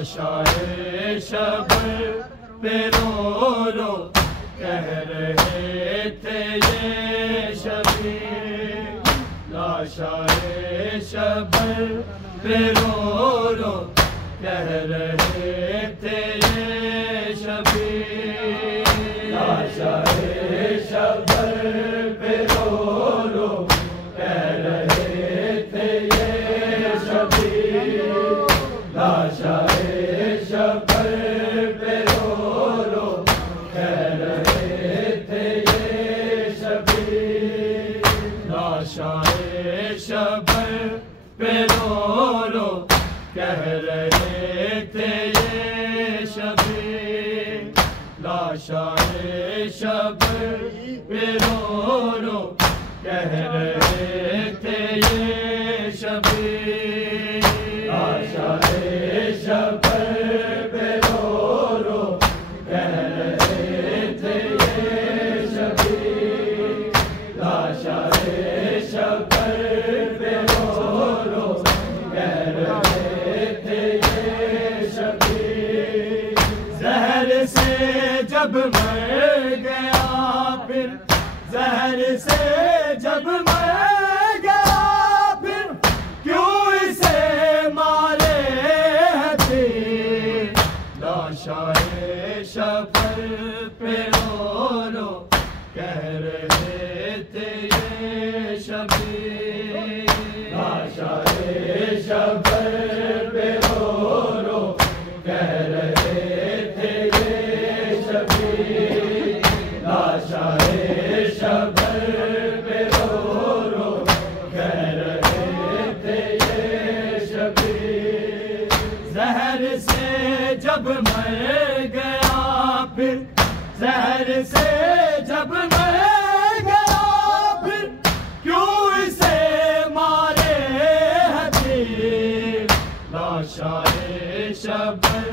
लाशाए शबर पे रो कह रहे थे ये शबीर। लाशाए शबर पे रो कह रहे थे ये शबीर। लाशाए शबर पे रो कह रहे थे ये शबीर। लाशाए शबर पे रो कह रहे थे ये शबीर। लाशाए शबर पे रो कह रहे थे ये शबीर। लाशाए शबर पे रो कह रहे थे ये शबीर। लाशाए शबर पे रो कह रहे थे ये शबीर। लाशाए शबर पे रो कह रहे थे ये शबीर। जहर से जब मर गया फिर, जहर से जब मर गया फिर, क्यों इसे मारे हथेर। लाशाए शबर पे रो कह रहे थे ये शबीर। लाशाए शबर पे रो कह रहे थे ये शबीर। लाशाए शबर पे रो कह रहे थे ये शबीर। जहर से जब मर गया फिर, जहर से जब मर गया फिर, क्यों इसे मारे हथेर। लाशाए शबर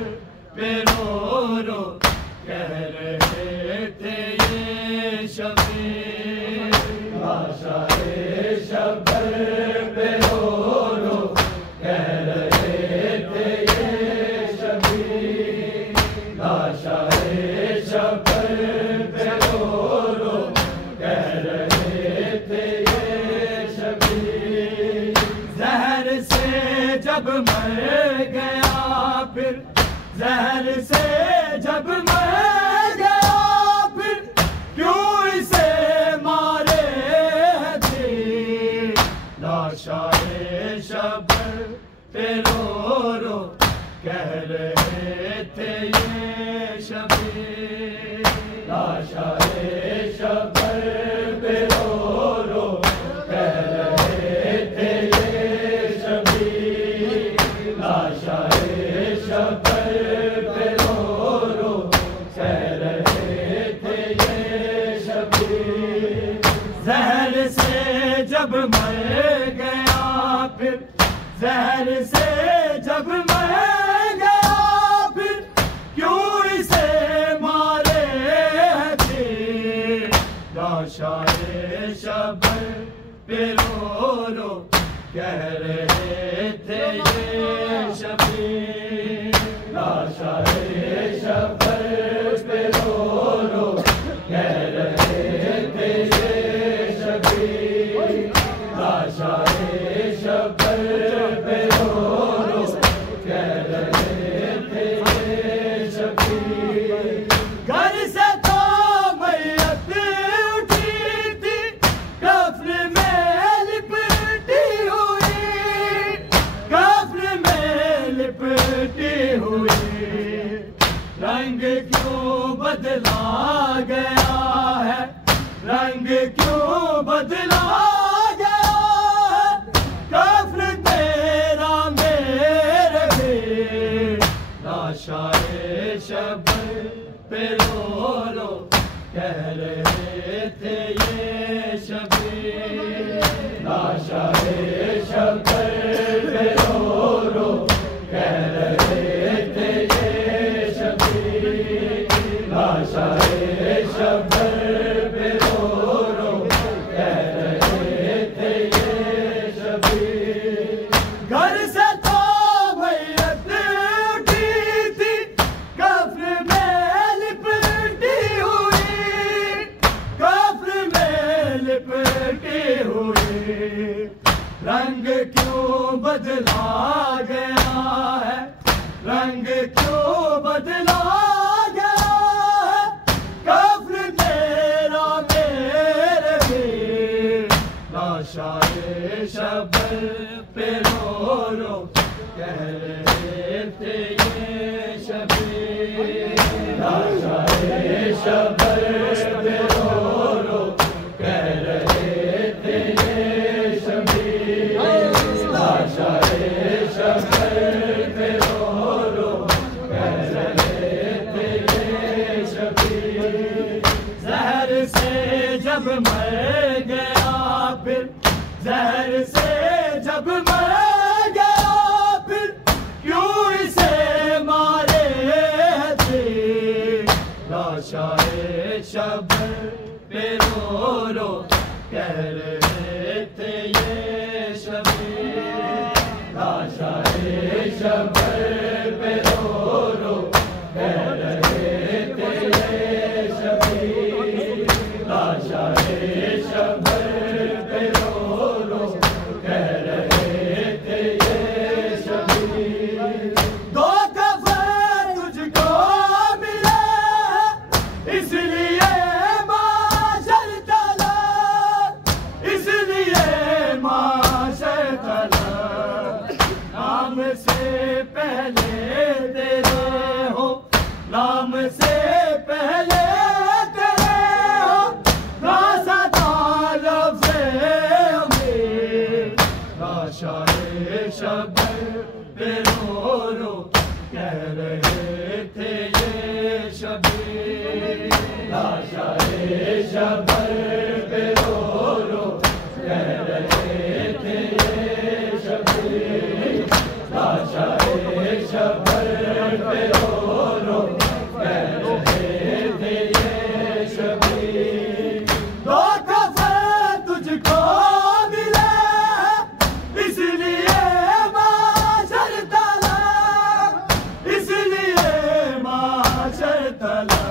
पे रो कह रहे थे ये शबीर। लाशाए शबर पे रो कह रहे थे ये शबीर। लाशाए शबर पे रो कह रहे थे ये शबीर। जहर से जब मर गया फिर, जहर से जब मर गया फिर, क्यों इसे मारे हथेर। लाशाए शबर पे रो कह रहे थे ये शबीर। लाशाए शबर पे रो कह रहे थे ये शबीर। लाशाए शबर पे रो कह रहे थे ये शबीर। जहर से जब मर गया फिर, जहर से जब मर गया फिर, क्यों इसे मारे हथेर। लाशाए शबर पे रो कह रहे थे ये शबीर। लाशाए शबर पे रो कह रहे थे ये शबीर। लाशाए शबर पे रो कह रहे थे ये शबीर। घर से तो मैयत उठी थी, कब्र में लिपटी हुई, कब्र में लिपटी हुई। रंग क्यों बदला गया है, रंग क्यों बदला गया है, कब्र तेरा मेरे भी। लाशाए शबर पे रो कह रहे थे ये शबीर। लाशाए शबर पे रो कह रहे थे ये शबीर। लाशाए शबर पे रो कह रहे थे ये शबीर। घर से तो मैयत उठी रंग क्यों बदला गया है कब्र तेरा मेरे वीर। लाशाए शबर पे रो रो कह रहे थे ये शबीर। लाशाए शबर पे रो रो कह रहे थे ये शबीर। लाशाए शबर पे रो रो कह रहे थे ये शबीर। जहर से जब मर गया फिर, जहर से जब मर गया फिर क्यों इसे मारे थे। लाशाए शबर पे रो रो कह रहे थे ये शबीर। लाशाए शबर पे रो रो कह रहे थे ये शबीर। लाशाए शबर पे रो रो कह रहे थे ये शबीर। दो कफन तुझको मिले इसलिए माशर तला, इसलिए माशर तला। नाम से पहले तेरे हो, नाम से पहले तेरे हो, राज़दा लफ्ज़े अमीर। लाशाए शबर पे रो रो कह रहे थे ये शबीर। लाशाए शबर पे रो रो कह रहे थे ये शबीर। लाशाए शबर पे रो रो कह रहे थे ये शबीर। दो कफन तुझको मिले इसलिए माशर तला, इसलिए माशर तला।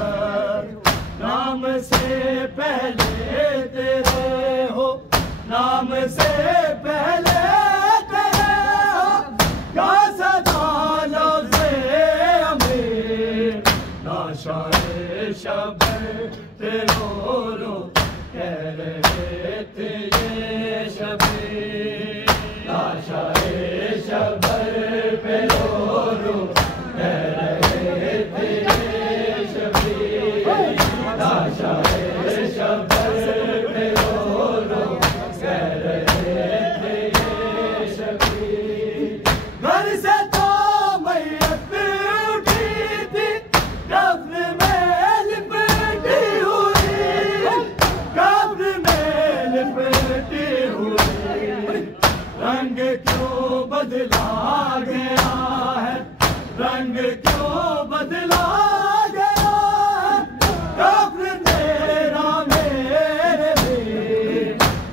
नाम से पहले तेरे हो, नाम से पहले तेरे हो, राज़दा लफ्ज़े अमीर। लाशाए शबर पे रो रो कह रहे थे ये शबीर। लाशाए शबर पे रो रो कह रहे थे ये शबीर। लाशाए शबर पे रो रो कह रहे थे ये शबीर। घर से तो मैयत उठी थी कब्र में लिपटी हुई, कब्र में लिपटी हुई। रंग क्यों बदला गया है, रंग क्यों बदला गया है कब्र तेरा मेरे वीर।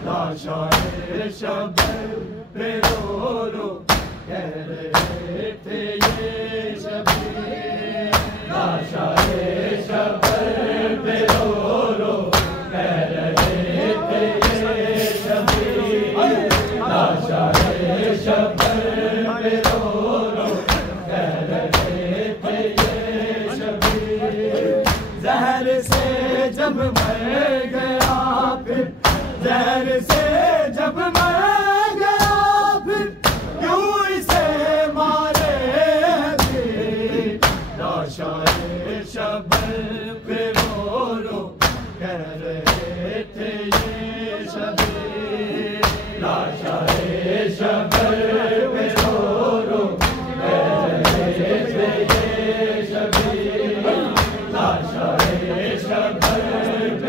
लाशाए शबर पे रो रो कह रहे थे ये शबीर। लाशाए शबर पे रो रो कह रहे थे ये शबीर। लाशाए शबर पे रो रो कह रहे थे ये शबीर। जहर से जब मर गया फिर, जहर से जब मर गया फिर क्यों इसे मारे थे। लाशाए शबर पे रो रो कह रहे थे ये शबीर। लाशाए शबर पे रो रो कह रहे थे ये शबीर। लाशाए शबर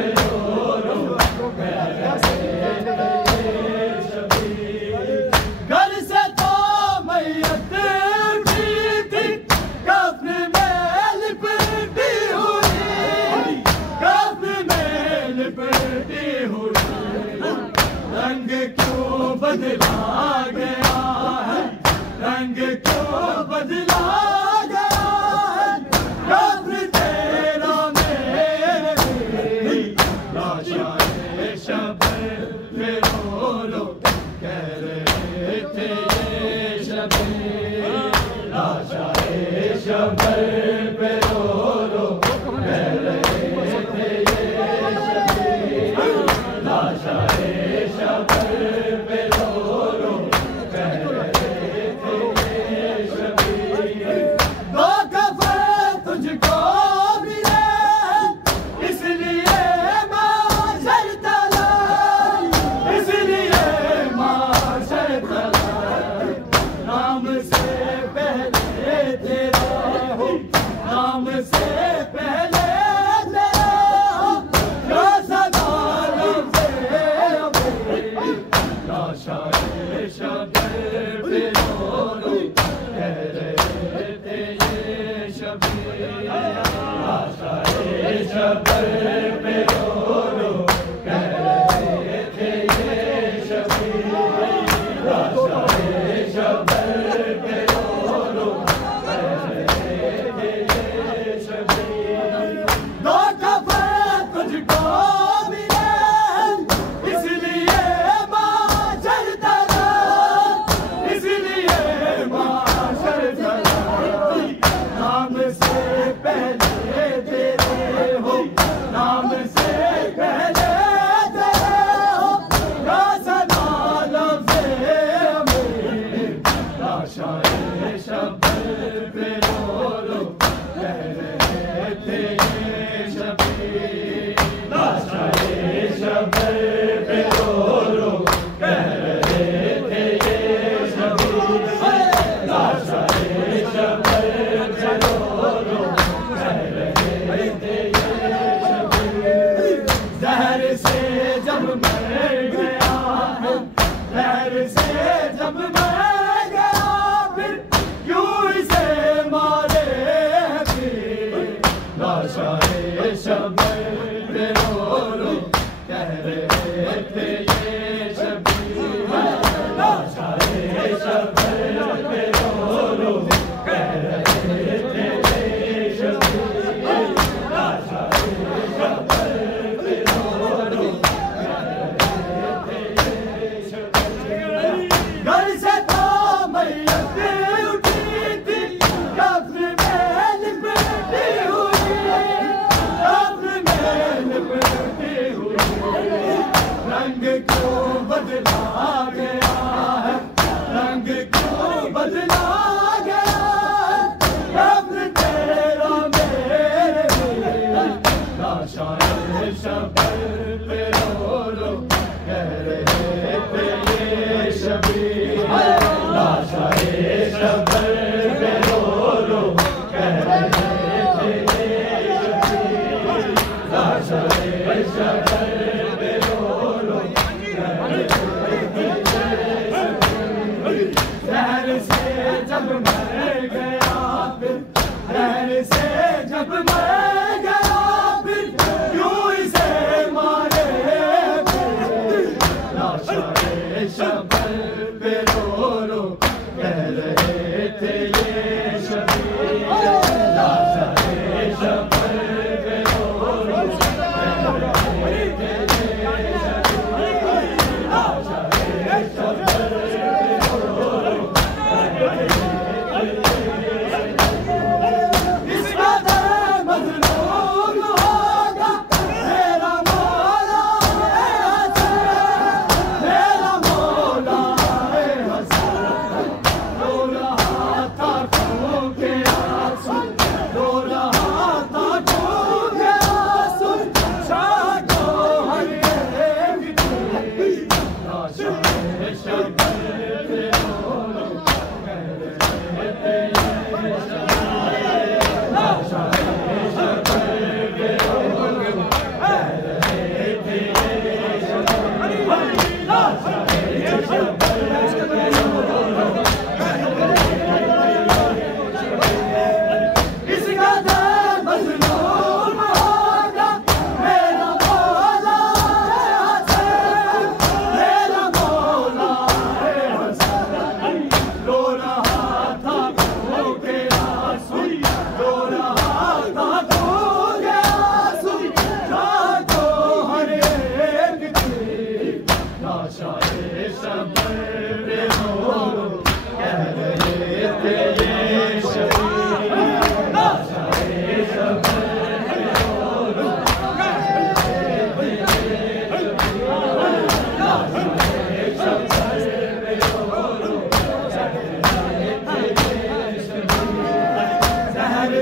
शबर पे रो रो कह रहे थे ये शबीर, लाशाए शबर पे रो रो कह रहे थे ये शबीर। दो कफन तुझको मिले इसलिए माशर तलब, इसलिए माशर तलब। नाम से पहले तेरा हो, नाम से पहले तेरा हो, जो सदा लफ्ज़े अमीर। लाशाए शबर पे रो रो कह रहे थे ये शबीर, लाशाए शबर पे रो रो कह रहे थे ये शबीर, लाशाए शबर पे रो रो कह रहे थे ये शबीर। दो कफन तुझको मिले इसलिए माशर तलब, इसलिए माशर तलब। नाम से पहले तेरे हो, नाम से पहले तेरे हो, या सदा लफ्ज़े अमीर। लाशाए शबर पे रो रो कह रहे थे ये शबीर, लाशाए शबर पे रो रो कह रहे थे ये शबीर, लाशाए शबर पे रो रो कह रहे थे ये शबीर। जहर से जब मर गया है, जहर से जब मर गया फिर क्यों इसे मारे फिर। लाशाए शबर पे रो रो कह रहे थे ये शबीर, लाशाए शबर पे रो रो कह रहे थे ये शबीर, लाशाए शबर पे रो रो कह रहे थे ये शबीर। घर से तो मैयत उठी थी, कब्र में लिपटी हुई, कब्र में लिपटी हुई। रंग क्यों बदला गया है, रंग क्यों बदला गया है, कब्र तेरा मेरे लिए। लाशाए शबर पे रो रो कह रहे थे ये शबीर, लाशाए शबर पे रो रो कह रहे थे ये शबीर, लाशाए शबर पे रो रो कह रहे थे ये शबीर। जहर से जब मर गया फिर, जहर से जब मर गया फिर क्यों इसे मारे फिर। लाशाए शबर पे रो रो कह रहे थे ये शबीर, लाशाए शबर पे रो रो कह रहे थे ये शबीर, लाशाए शबर पे रो रो कह रहे थे ये शबीर। इस कदर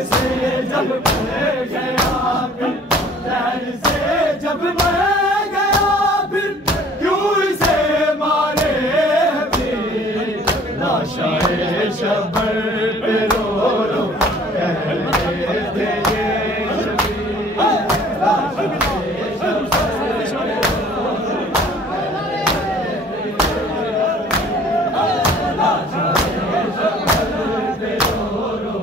से जब मैं गया फिर जहर से जब मैं गया फिर क्यों इसे मारे फिर लाशाए शबर पे रो रो कह रहे थे ये लाशाए शबर पे रो रो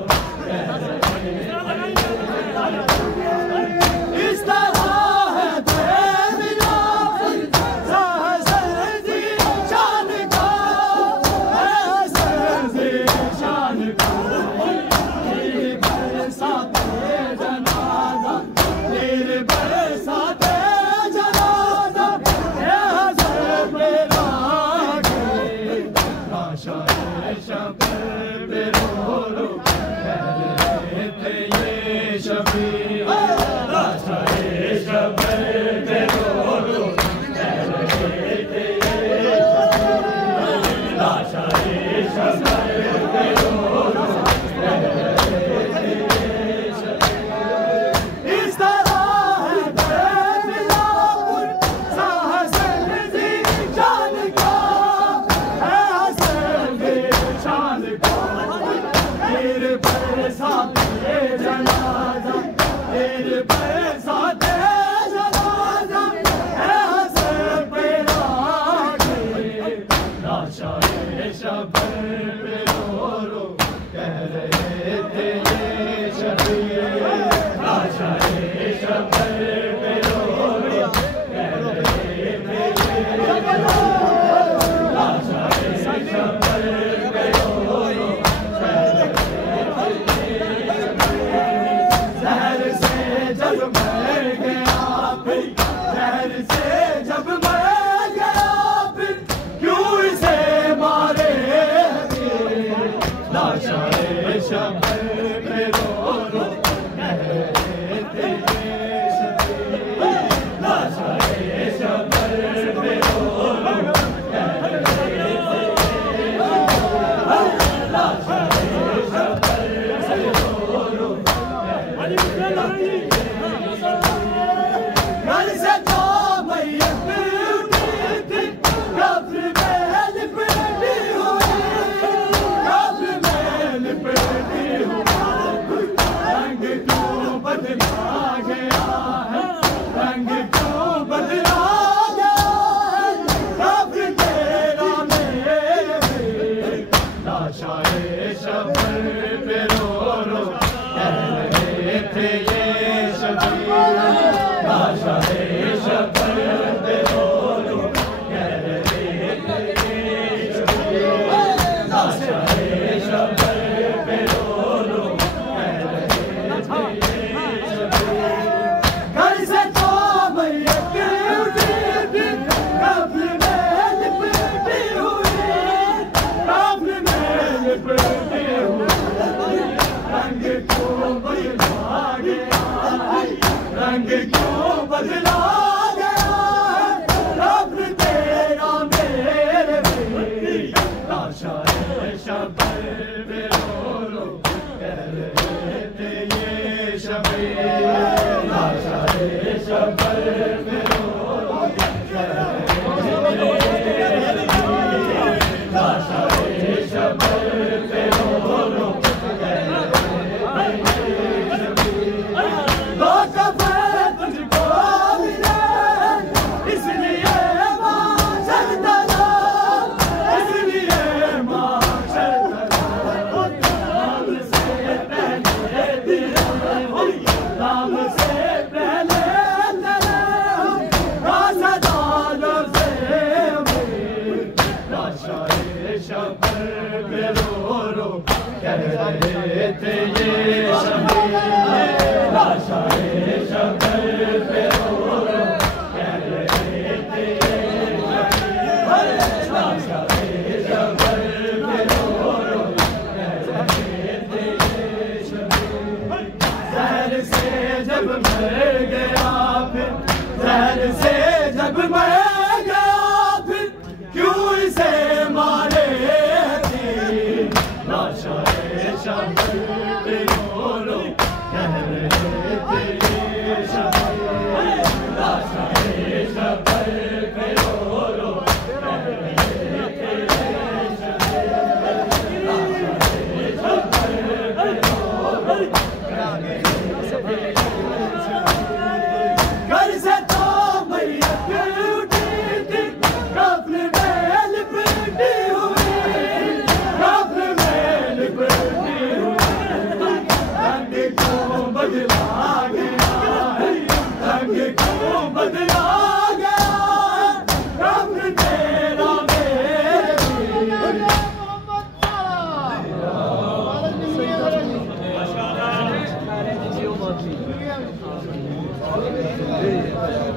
Vale.